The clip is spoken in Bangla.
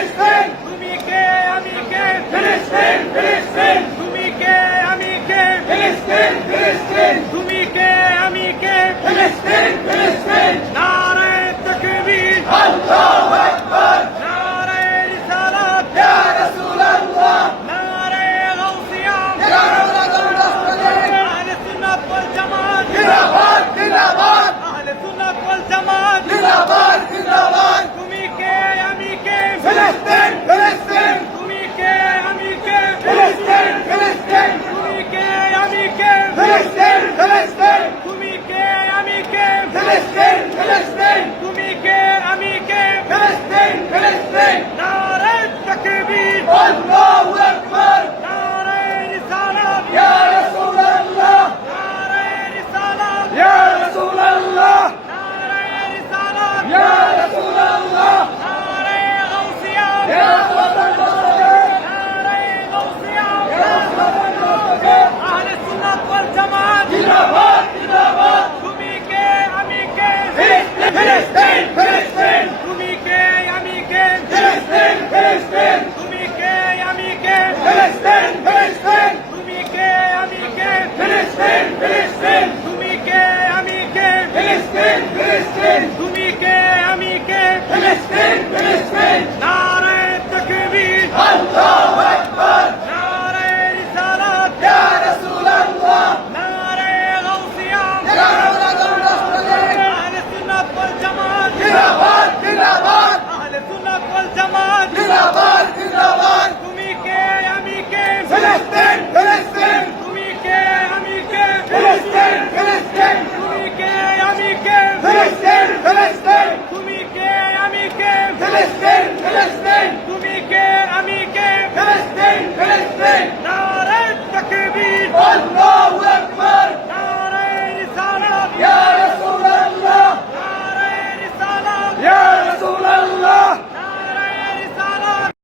ফিলিস্তিন তুমি কে আমি কে ফিলিস্তিন ফিলিস্তিন তুমি কে আমি কে ফিলিস্তিন ফিলিস্তিন তুমি কে আমি কে ফিলিস্তিন ফিলিস্তিন নারে তাকবীর আল্লাহু আকবার নারে রিসালাত ইয়া রাসূলুল্লাহ নারে গাউসিয়া ইয়া রাসূলুল্লাহ আহলে সুন্নাত ওয়াল জামাত জিন্দাবাদ জিন্দাবাদ আহলে সুন্নাত ওয়াল জামাত জিন্দাবাদ জিন্দাবাদ তুমি কে আমি কে ফিলিস্তিন ফিলিস্তিন তুমি কে আমি কে ফিলিস্তিন ফিলিস্তিন তুমি কে আমি কে ফিলিস্তিন ফিলিস্তিন তুমি কে আমি কে ফিলিস্তিন ফিলিস্তিন তুমি কে আমি কে ফিলিস্তিন